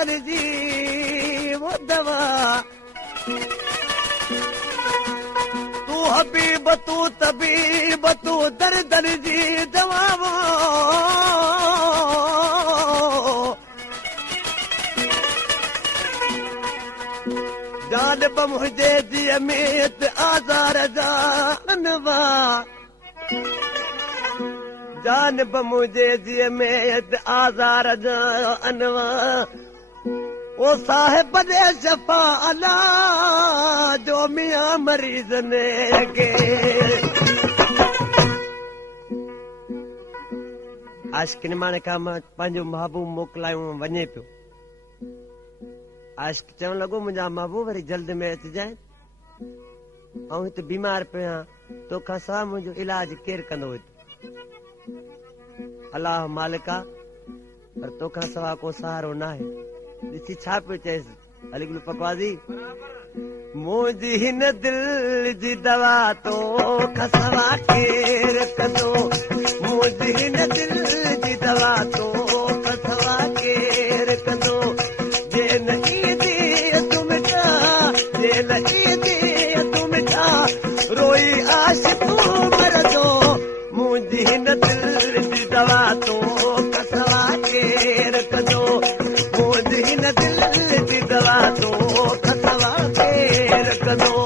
दर्दन जी वो दवा तू हबीब तू तबीब तू दर्दन जी दवा जानब मुझे जी अमित आज़ार जानवा जानब मुझे जी अमित आज़ार जानवा ओ साहिब दे शफा अला जो मियां मरीज ने के आशिक़ माने का पंहिंजो महबूब मोकिलायूं वञे पियो आशिक़ चवण लॻो मुंहिंजा महबूब वरी जल्द में अचिजांइ ऐं हिते बीमार पिया तोखां सवाइ मुंहिंजो इलाज केरु कंदो हिते अलाह मालिका पर तोखां सवाइ को सहारो न आहे ॾिसी छा पियो चएसि अली गुल पकवाज़ी मुंहिंजी हिन दिल जी दवा तोखां सवाइ केरु कंदो मुंहिंजी हिन दिल जी दवा तोखां सवाइ केरु कंदो जे न रोई आशिक़ मरदो मुंहिंजी हिन दिल जी दवा तो कसवा केरु कंदो मुंहिंजी हिन दिल जी दवा तो कसवा केरु कंदो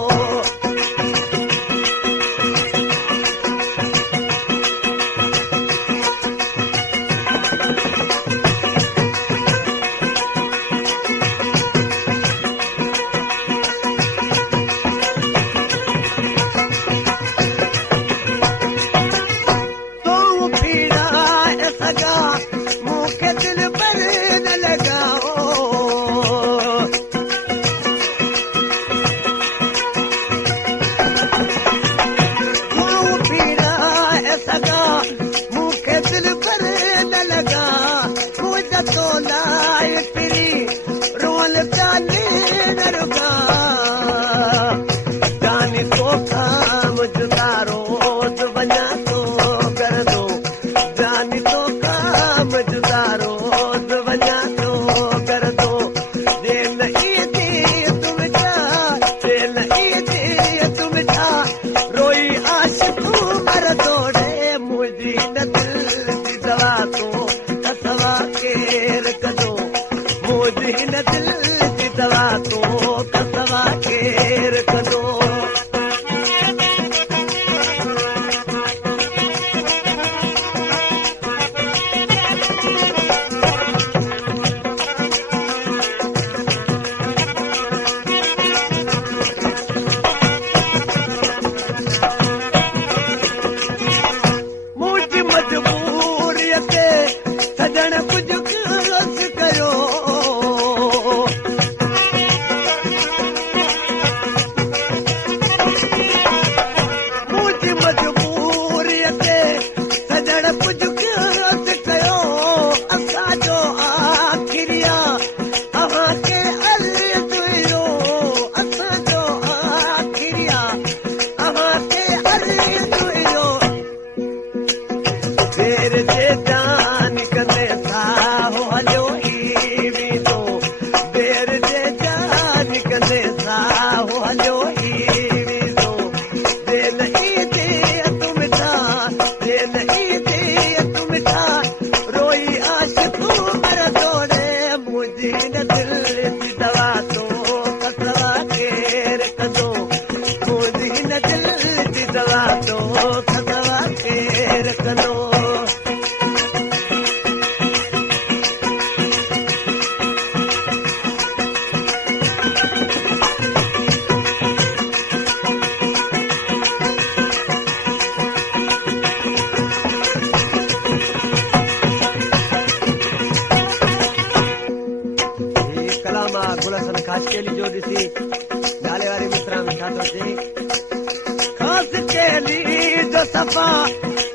सफ़ा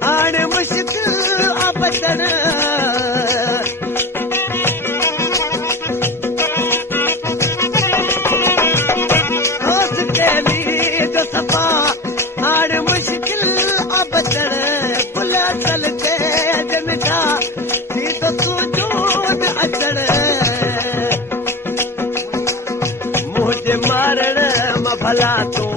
हाणे मुश्किल अबदन सफ़ा हाणे मुश्किल अबदन पुल चलते जन छा थी तो तूं अचण भला तो